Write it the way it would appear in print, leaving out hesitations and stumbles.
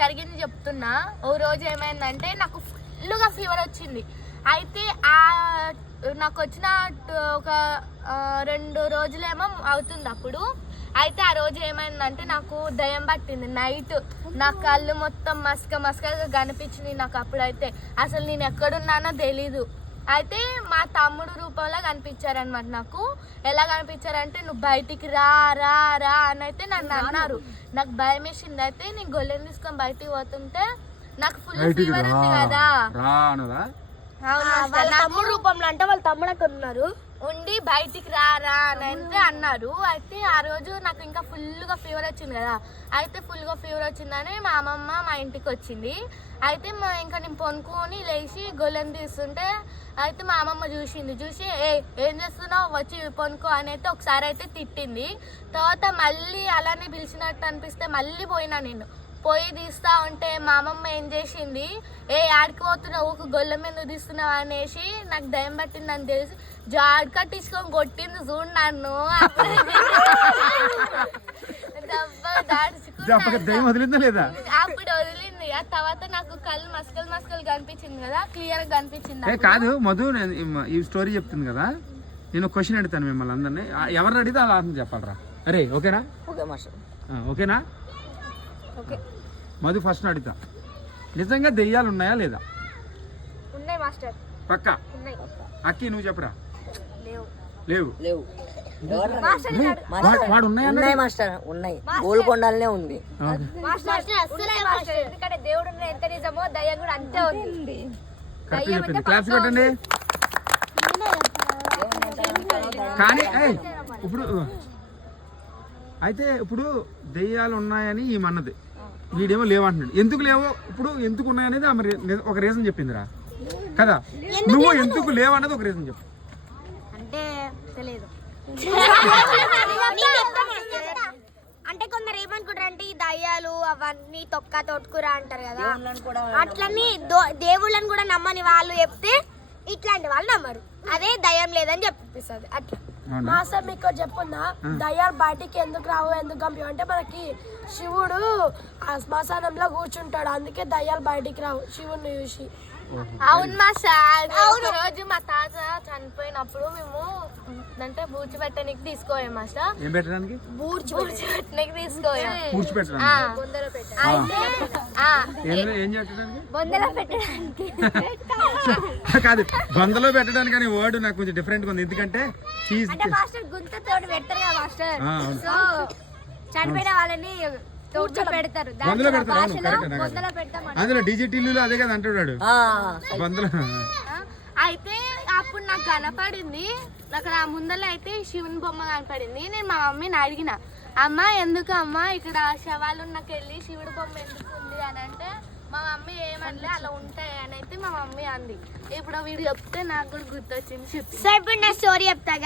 జరిగింది చెప్తున్నా. ఓ రోజు ఏమైందంటే నాకు ఫుల్గా ఫీవర్ వచ్చింది. అయితే నాకు వచ్చిన ఒక 2 రోజులేమో అవుతుంది అప్పుడు. అయితే ఆ రోజు ఏమైందంటే నాకు దయ్యం పట్టింది. నైట్ నా కళ్ళు మొత్తం మసకగా కనిపించింది నాకు. అప్పుడైతే అసలు నేను ఎక్కడున్నానో తెలీదు. అయితే మా తమ్ముడు రూపంలో కనిపించారనమాట నాకు. ఎలా కనిపించారంటే నువ్వు బయటికి రా రా రా అని అయితే నన్ను అన్నారు. నాకు భయం వేసింది. అయితే నేను గొల్లెని తీసుకొని బయటికి పోతుంటే నాకు ఫుల్ ఫీవర్ ఉంది కదా. వాళ్ళ తమ్ముడు రూపంలో అంటే వాళ్ళ తమ్ముడు అక్కడ ఉన్నారు ఉండి బయటికి రా రా అని అయితే అన్నారు. అయితే ఆ రోజు నాకు ఇంకా ఫుల్గా ఫీవర్ వచ్చింది కదా. అయితే ఫుల్గా ఫీవర్ వచ్చిందని మా అమ్మమ్మ మా ఇంటికి వచ్చింది. అయితే ఇంకా నేను పొనుకొని లేచి గొల్లెని తీస్తుంటే అయితే మా అమ్మమ్మ చూసి ఏం చేస్తున్నావు వచ్చి పొనుకో అని అయితే ఒకసారి అయితే తిట్టింది. తర్వాత మళ్ళీ అలానే పిలిచినట్టు అనిపిస్తే మళ్ళీ పోయినా. నేను పోయి తీస్తా ఉంటే మా అమ్మమ్మ ఏం చేసింది, ఆడికి పోతున్నావు ఒక గొల్లెం ఎందుకు తీస్తున్నావు అనేసి నాకు దయ్యం పట్టిందని తెలిసి జాడ్ కట్టించుకొని కొట్టింది చూడు నన్ను. అప్పుడు వదిలింది. ఆ తర్వాత నాకు కళ్ళు మసకలు కనిపించింది కదా, క్లియర్ గా కనిపించింది. కాదు మధు, ఈ స్టోరీ చెప్తుంది కదా, నేను క్వశ్చన్ అడుగుతాను మిమ్మల్ని అందరినీ. ఎవరిని అడిగితే అలా చెప్పాలరా. అరే ఓకేనా? ఓకేనా? మధు ఫస్ట్ అడుగుతా, నిజంగా దెయ్యాలు ఉన్నాయా లేదా? ఉన్నాయి మాస్టర్. పక్కా? అక్కి నువ్వు చెప్పరా. లేవు. వాడు ఉన్నాయి మాస్టర్, ఉన్నాయి. గోల్కొండలనే ఉంది. ఎందుకంటే దేవుడు ఎంత నిజమో దయ్యం కూడా అంతే ఉంది. క్లాస్ కొట్టండి. కానీ ఇప్పుడు అయితే ఇప్పుడు దెయ్యాలు ఉన్నాయని ఈ మన్నది, వీడేమో లేవంటున్నాడు. ఎందుకు లేవో ఇప్పుడు ఎందుకు ఉన్నాయనేది ఒక రీజన్ చెప్పిందిరా కదా. నువ్వు ఎందుకు లేవన్నది ఒక రీజన్ చెప్పు. అంటే తెలియదు. అంటే కొందరు ఏమనుకుంటారు అంటే ఈ దయ్యాలు అవన్నీ తొట్టుకురా అంటారు కదా, అట్లనే దేవుళ్ళని కూడా నమ్మని వాళ్ళు చెప్తే ఇట్లాంటి వాళ్ళు నమ్మరు. అదే దయ్యం లేదని చెప్పిస్తుంది అట్లా. మాస్టర్ మీకు చెప్పుందా, దయ్యాలు బయటికి ఎందుకు రావు ఎందుకు పంపి అంటే మనకి శివుడు ఆ శ్మశానంలో కూర్చుంటాడు, అందుకే దయ్యాలు బయటికి రావు శివుడిని చూసి. అవును మా సార్. ఒక రోజు మా తాత చనిపోయినప్పుడు మేము అంటే బూడ్చి పెట్టడానికి తీసుకోయాం మాస్టర్. ఏం పెట్టడానికి? బూడ్చి పెట్టడానికి తీసుకోయాం. బూడ్చి పెట్టడానికి బొందలో పెట్టడానికి కాదు, బందలో పెట్టడానికి అనే వర్డ్ నాకు కొంచెం డిఫరెంట్ గా ఉంది. ఎందుకంటే మాస్టర్ గుంతతోటి పెడతారు కదా మాస్టర్, సో చనిపోయిన వాళ్ళని పెడతారు. అందులో డిజిటల్ అదే కదా అంటున్నాడు బందలో. అయితే అప్పుడు నాకు కనపడింది, నాకు నా ముందర అయితే శివుని బొమ్మ కనపడింది. నేను మా మమ్మీని అడిగిన, అమ్మ ఎందుకు అమ్మ ఇక్కడ శవాలు నాకు వెళ్ళి శివుడి బొమ్మ ఎందుకు ఉంది అని అంటే మా మమ్మీ ఏమనలే, అలా ఉంటాయి అని అయితే మా మమ్మీ అంది. ఇప్పుడు వీడు చెప్తే నాకు కూడా గుర్తొచ్చింది. సో ఇప్పుడు నా స్టోరీ చెప్తా.